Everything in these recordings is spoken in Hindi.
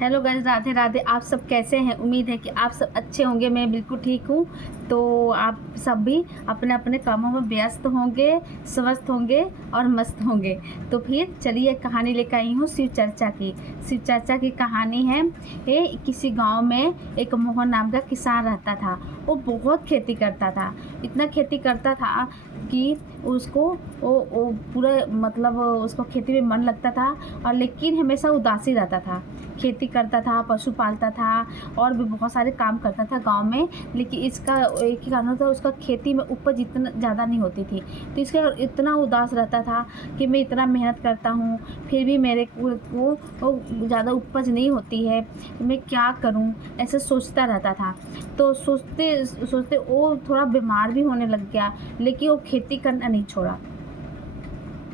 Hello guys, Radhe Radhe. आप सब कैसे हैं? उम्मीद है कि आप सब अच्छे होंगे। मैं बिल्कुल ठीक हूँ। तो आप सब भी अपने अपने कामों में व्यस्त होंगे, स्वस्थ होंगे और मस्त होंगे। तो फिर चलिए कहानी लेकर आई हूँ शिव चर्चा की। शिव चर्चा की कहानी है। ये किसी गांव में एक मोहन नाम का किसान रहता था। वो बहुत खेती करता था, इतना खेती करता था कि उसको वो पूरा मतलब उसको खेती में मन लगता था, और लेकिन हमेशा उदासी रहता था। खेती करता था, पशु पालता था और भी बहुत सारे काम करता था गांव में। लेकिन इसका एक ही कारण था, उसका खेती में उपज इतना ज़्यादा नहीं होती थी। तो इसका इतना उदास रहता था कि मैं इतना मेहनत करता हूँ फिर भी मेरे को ज़्यादा उपज नहीं होती है, मैं क्या करूँ, ऐसे सोचता रहता था। तो सोचते सोचते वो थोड़ा बीमार भी होने लग गया, लेकिन वो खेती करना नहीं छोड़ा।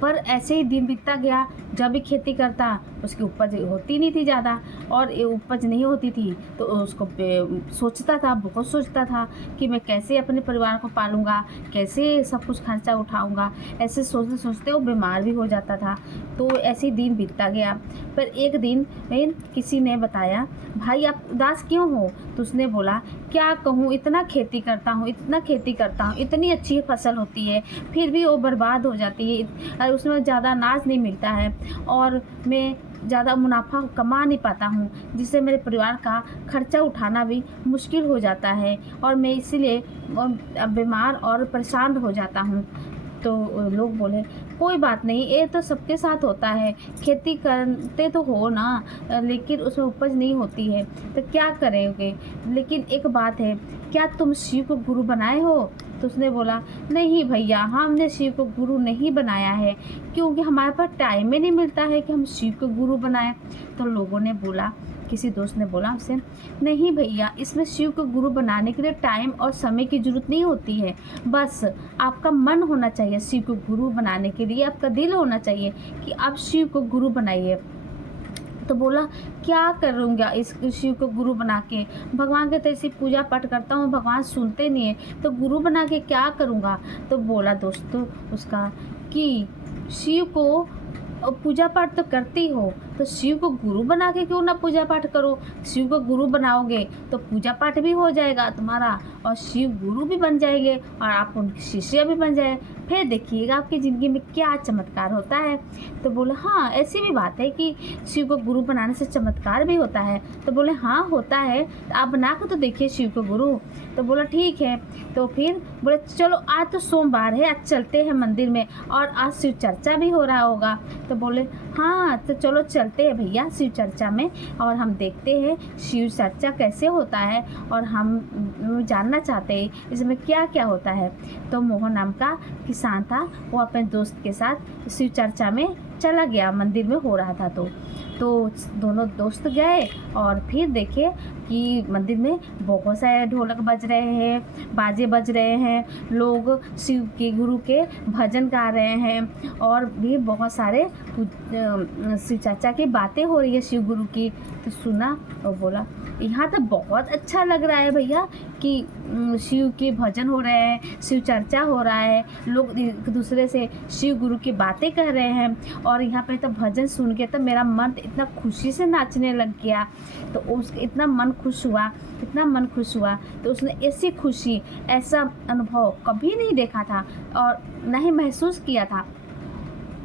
पर ऐसे ही दिन बीतता गया। जब भी खेती करता उसकी उपज होती नहीं थी ज़्यादा, और ये उपज नहीं होती थी तो उसको सोचता था, बहुत सोचता था कि मैं कैसे अपने परिवार को पालूंगा, कैसे सब कुछ खर्चा उठाऊंगा। ऐसे सोचते सोचते वो बीमार भी हो जाता था। तो ऐसे ही दिन बीतता गया। पर एक दिन किसी ने बताया, भाई आप उदास क्यों हो? तो उसने बोला, क्या कहूँ, इतना खेती करता हूँ, इतना खेती करता हूँ, इतनी अच्छी फसल होती है फिर भी वो बर्बाद हो जाती है, उसमें ज़्यादा अनाज नहीं मिलता है और मैं ज़्यादा मुनाफा कमा नहीं पाता हूँ, जिससे मेरे परिवार का खर्चा उठाना भी मुश्किल हो जाता है, और मैं इसीलिए बीमार और परेशान हो जाता हूँ। तो लोग बोले, कोई बात नहीं, ये तो सबके साथ होता है, खेती करते तो हो ना, लेकिन उसमें उपज नहीं होती है तो क्या करेंगे। लेकिन एक बात है, क्या तुम शिव को गुरु बनाए हो? तो उसने बोला, नहीं भैया, हमने शिव को गुरु नहीं बनाया है, क्योंकि हमारे पास टाइम ही नहीं मिलता है कि हम शिव को गुरु बनाएं। तो लोगों ने बोला, किसी दोस्त ने बोला उसे, नहीं भैया, इसमें शिव को गुरु बनाने के लिए टाइम और समय की जरूरत नहीं होती है, बस आपका मन होना चाहिए शिव को गुरु बनाने के लिए, आपका दिल होना चाहिए कि आप शिव को गुरु बनाइए। तो बोला, क्या करूँगा इस शिव को गुरु बना के? भगवान के तो ऐसी पूजा पाठ करता हूँ, भगवान सुनते नहीं है, तो गुरु बना के क्या करूँगा? तो बोला दोस्तों उसका कि शिव को पूजा पाठ तो करती हो, तो शिव को गुरु बना के क्यों ना पूजा पाठ करो? शिव को गुरु बनाओगे तो पूजा पाठ भी हो जाएगा तुम्हारा, और शिव गुरु भी बन जाएंगे और आप उनके शिष्य भी बन जाए, फिर देखिएगा आपकी ज़िंदगी में क्या चमत्कार होता है। तो बोले, हाँ, ऐसी भी बात है कि शिव को गुरु बनाने से चमत्कार भी होता है? तो बोले, हाँ होता है, तो आप बना कर तो देखिए शिव को गुरु। तो बोला, ठीक है। तो फिर बोले, चलो आज तो सोमवार है, आज चलते हैं मंदिर में, और आज शिव चर्चा भी हो रहा होगा। तो बोले, हाँ, तो चलो चलते हैं भैया शिव चर्चा में, और हम देखते हैं शिव चर्चा कैसे होता है, और हम जानना चाहते हैं इसमें क्या क्या होता है। तो मोहन नाम का किसान था, वो अपने दोस्त के साथ शिव चर्चा में चला गया, मंदिर में हो रहा था। तो दोनों दोस्त गए और फिर देखे कि मंदिर में बहुत सारे ढोलक बज रहे हैं, बाजे बज रहे हैं, लोग शिव के गुरु के भजन गा रहे हैं, और भी बहुत सारे शिव चाचा की बातें हो रही है शिव गुरु की। तो सुना और बोला, यहाँ तो बहुत अच्छा लग रहा है भैया कि शिव के भजन हो रहे हैं, शिव चर्चा हो रहा है, लोग एक दूसरे से शिव गुरु की बातें कर रहे हैं, और यहाँ पे तो भजन सुन के तो मेरा मन इतना खुशी से नाचने लग गया। तो उसका इतना मन खुश हुआ, इतना मन खुश हुआ, तो उसने ऐसी खुशी, ऐसा अनुभव कभी नहीं देखा था और न ही महसूस किया था।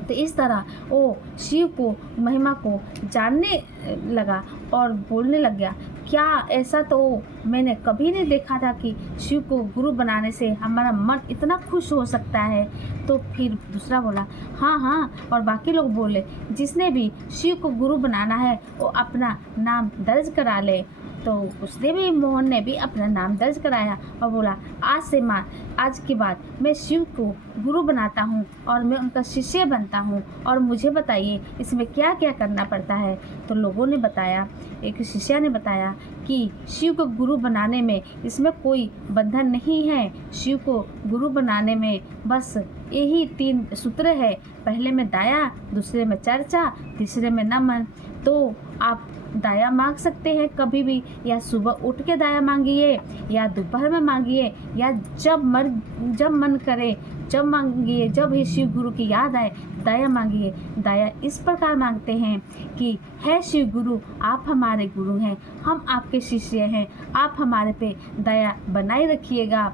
तो इस तरह वो शिव को, महिमा को जानने लगा और बोलने लग गया, क्या ऐसा तो मैंने कभी नहीं देखा था कि शिव को गुरु बनाने से हमारा मन इतना खुश हो सकता है। तो फिर दूसरा बोला, हाँ हाँ, और बाकी लोग बोले, जिसने भी शिव को गुरु बनाना है वो अपना नाम दर्ज करा ले। तो उसने भी, मोहन ने भी अपना नाम दर्ज कराया और बोला, आज के बाद मैं शिव को गुरु बनाता हूँ और मैं उनका शिष्य बनता हूँ, और मुझे बताइए इसमें क्या क्या करना पड़ता है। तो लोगों ने बताया, एक शिष्य ने बताया कि शिव को गुरु बनाने में इसमें कोई बंधन नहीं है, शिव को गुरु बनाने में बस यही 3 सूत्र है, पहले में दाया, दूसरे में चर्चा, तीसरे में नमन। तो आप दाया मांग सकते हैं कभी भी, या सुबह उठ के दाया मांगिए, या दोपहर में मांगिए, या जब मन करे, जब मांगिए, जब हे शिव गुरु की याद आए दया मांगिए। दया इस प्रकार मांगते हैं कि हे शिव गुरु, आप हमारे गुरु हैं, हम आपके शिष्य हैं, आप हमारे पे दया बनाए रखिएगा।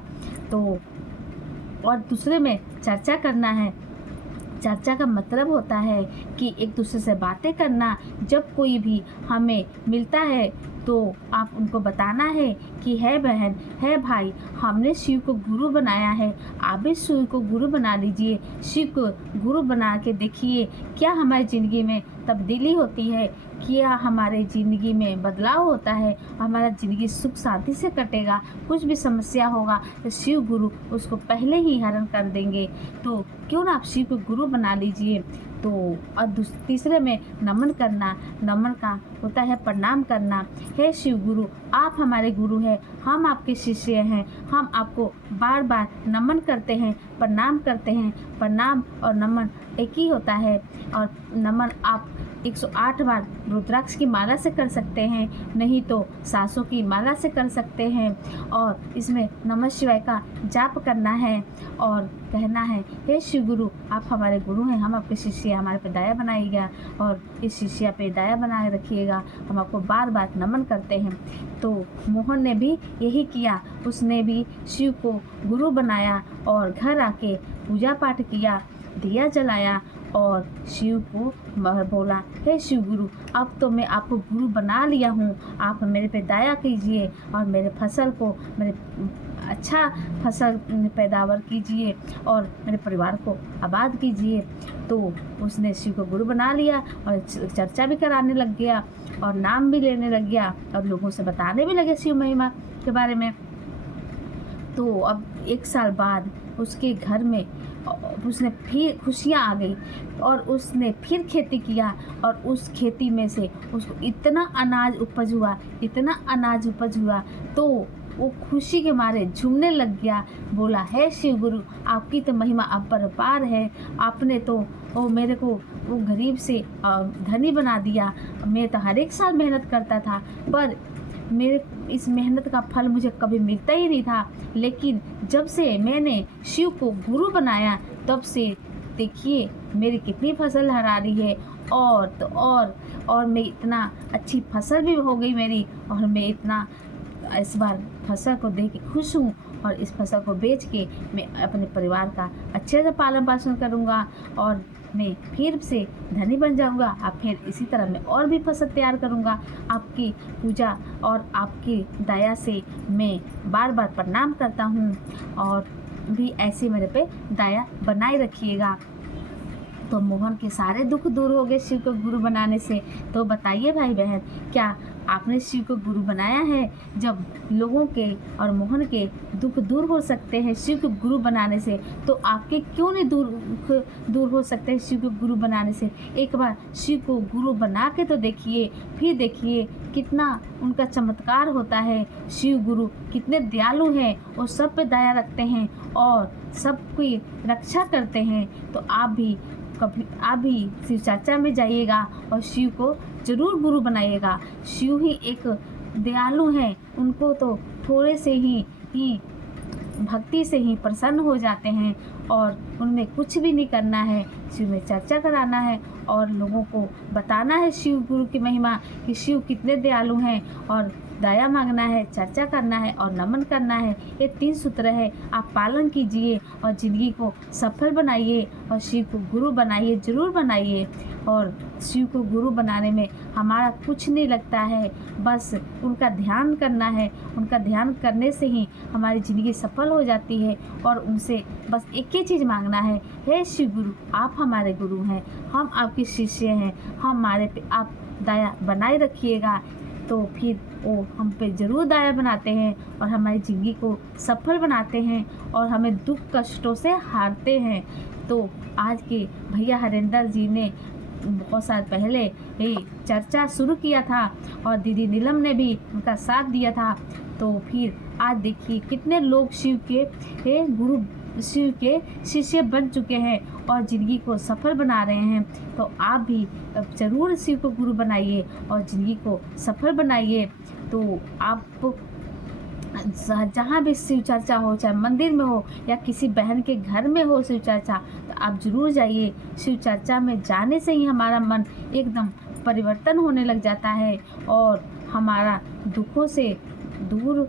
तो और दूसरे में चर्चा करना है। चर्चा का मतलब होता है कि एक दूसरे से बातें करना। जब कोई भी हमें मिलता है तो आप उनको बताना है कि है बहन, है भाई, हमने शिव को गुरु बनाया है, आप भी शिव को गुरु बना लीजिए। शिव को गुरु बना के देखिए, क्या हमारी ज़िंदगी में तब्दीली होती है, क्या हमारे ज़िंदगी में बदलाव होता है, हमारा ज़िंदगी सुख शांति से कटेगा। कुछ भी समस्या होगा तो शिव गुरु उसको पहले ही हरण कर देंगे। तो क्यों ना आप शिव को गुरु बना लीजिए। तो और तीसरे में नमन करना। नमन का होता है प्रणाम करना। हे शिव गुरु, आप हमारे गुरु हैं, हम आपके शिष्य हैं, हम आपको बार बार नमन करते हैं, प्रणाम करते हैं। प्रणाम और नमन एक ही होता है। और नमन आप 108 बार रुद्राक्ष की माला से कर सकते हैं, नहीं तो सासों की माला से कर सकते हैं। और इसमें नमः शिवाय का जाप करना है और कहना है, हे शिव गुरु, आप हमारे गुरु हैं, हम आपके शिष्य, हमारे पे दया बनाइएगा और इस शिष्य पे दया बनाए रखिएगा। हम आपको बार बार नमन करते हैं। तो मोहन ने भी यही किया, उसने भी शिव को गुरु बनाया और घर आके पूजा पाठ किया, दिया जलाया और शिव को बोला, हे शिव गुरु, अब तो मैं आपको गुरु बना लिया हूँ, आप मेरे पे दया कीजिए और मेरे फसल को, मेरे अच्छा फसल पैदावार कीजिए और मेरे परिवार को आबाद कीजिए। तो उसने शिव को गुरु बना लिया और चर्चा भी कराने लग गया और नाम भी लेने लग गया और लोगों से बताने भी लगे शिव महिमा के बारे में। तो अब 1 साल बाद उसके घर में उसने फिर खुशियाँ आ गई और उसने फिर खेती किया और उस खेती में से उसको इतना अनाज उपज हुआ, इतना अनाज उपज हुआ, तो वो खुशी के मारे झूमने लग गया। बोला, हे शिव गुरु, आपकी तो महिमा अपरंपार है, आपने तो वो मेरे को वो गरीब से धनी बना दिया। मैं तो हर एक साल मेहनत करता था, पर मेरे इस मेहनत का फल मुझे कभी मिलता ही नहीं था, लेकिन जब से मैंने शिव को गुरु बनाया तब से देखिए मेरी कितनी फसल हरा रही है और तो और मैं इतना अच्छी फसल भी हो गई मेरी, और मैं इतना इस बार फसल को देख के खुश हूँ और इस फसल को बेच के मैं अपने परिवार का अच्छे से पालन पोषण करूँगा और मैं फिर से धनी बन जाऊंगा। अब फिर इसी तरह मैं और भी फसल तैयार करूंगा। आपकी पूजा और आपकी दया से मैं बार बार प्रणाम करता हूं और भी ऐसे मेरे पे दया बनाए रखिएगा। तो मोहन के सारे दुख दूर हो गए शिव को गुरु बनाने से। तो बताइए भाई बहन, क्या आपने शिव को गुरु बनाया है? जब लोगों के और मोहन के दुख दूर हो सकते हैं शिव को गुरु बनाने से, तो आपके क्यों नहीं दूर हो सकते हैं शिव को गुरु बनाने से? एक बार शिव को गुरु बना के तो देखिए, फिर देखिए कितना उनका चमत्कार होता है। शिव गुरु कितने दयालु हैं, वो सब पे दया रखते हैं और सबकी रक्षा करते हैं। तो आप भी शिव चर्चा में जाइएगा और शिव को जरूर गुरु बनाइएगा। शिव ही एक दयालु हैं, उनको तो थोड़े से ही भक्ति से ही प्रसन्न हो जाते हैं और उनमें कुछ भी नहीं करना है, शिव में चर्चा कराना है और लोगों को बताना है शिव गुरु की महिमा कि शिव कितने दयालु हैं, और दया मांगना है, चर्चा करना है और नमन करना है। ये 3 सूत्र है, आप पालन कीजिए और ज़िंदगी को सफल बनाइए और शिव को गुरु बनाइए, ज़रूर बनाइए। और शिव को गुरु बनाने में हमारा कुछ नहीं लगता है, बस उनका ध्यान करना है। उनका ध्यान करने से ही हमारी ज़िंदगी सफल हो जाती है और उनसे बस एक ही चीज़ मांगना है, हे शिव गुरु, आप हमारे गुरु हैं, हम आपके शिष्य हैं, हमारे पे आप दया बनाए रखिएगा। तो फिर वो हम पे ज़रूर दया बनाते हैं और हमारी ज़िंदगी को सफल बनाते हैं और हमें दुख कष्टों से हारते हैं। तो आज के भैया हरेंद्र जी ने बहुत साल पहले ये चर्चा शुरू किया था और दीदी नीलम ने भी उनका साथ दिया था। तो फिर आज देखिए कितने लोग शिव के शिष्य बन चुके हैं और ज़िंदगी को सफल बना रहे हैं। तो आप भी ज़रूर शिव को गुरु बनाइए और ज़िंदगी को सफल बनाइए। तो आप जहाँ भी शिव चर्चा हो, चाहे मंदिर में हो या किसी बहन के घर में हो शिव चर्चा, तो आप ज़रूर जाइए। शिव चर्चा में जाने से ही हमारा मन एकदम परिवर्तन होने लग जाता है और हमारा दुखों से दूर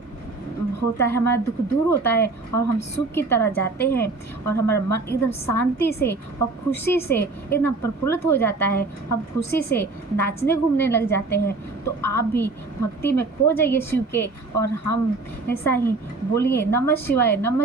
होता है, हमारा दुख दूर होता है और हम सुख की तरह जाते हैं और हमारा मन एकदम शांति से और खुशी से एकदम प्रफुल्लित हो जाता है। हम खुशी से नाचने घूमने लग जाते हैं। तो आप भी भक्ति में खो जाइए शिव के और हम ऐसा ही बोलिए नमः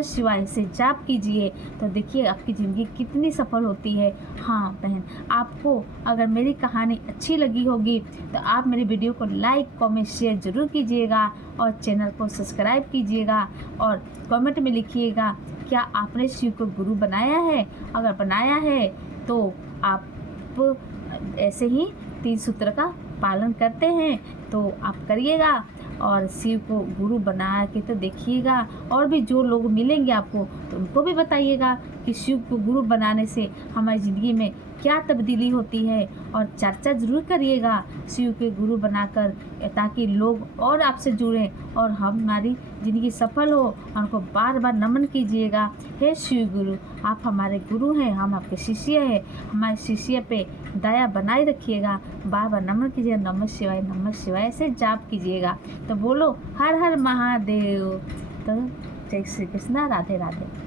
शिवाय से जाप कीजिए, तो देखिए आपकी ज़िंदगी कितनी सफल होती है। हाँ बहन, आपको अगर मेरी कहानी अच्छी लगी होगी तो आप मेरी वीडियो को लाइक कमेंट शेयर ज़रूर कीजिएगा और चैनल को सब्सक्राइब कीजिएगा और कमेंट में लिखिएगा क्या आपने शिव को गुरु बनाया है। अगर बनाया है तो आप ऐसे ही 3 सूत्र का पालन करते हैं तो आप करिएगा और शिव को गुरु बना के तो देखिएगा। और भी जो लोग मिलेंगे आपको तो उनको भी बताइएगा कि शिव को गुरु बनाने से हमारी ज़िंदगी में क्या तब्दीली होती है और चर्चा ज़रूर करिएगा शिव के गुरु बनाकर, ताकि लोग और आपसे जुड़ें और हमारी ज़िंदगी सफल हो। उनको बार बार नमन कीजिएगा, हे शिव गुरु आप हमारे गुरु हैं, हम आपके शिष्य हैं, हमारे शिष्य पे दया बनाए रखिएगा। बार बार नमन कीजिएगा, नमः शिवाय से जाप कीजिएगा। तो बोलो हर हर महादेव। तो जय श्री कृष्णा, राधे राधे।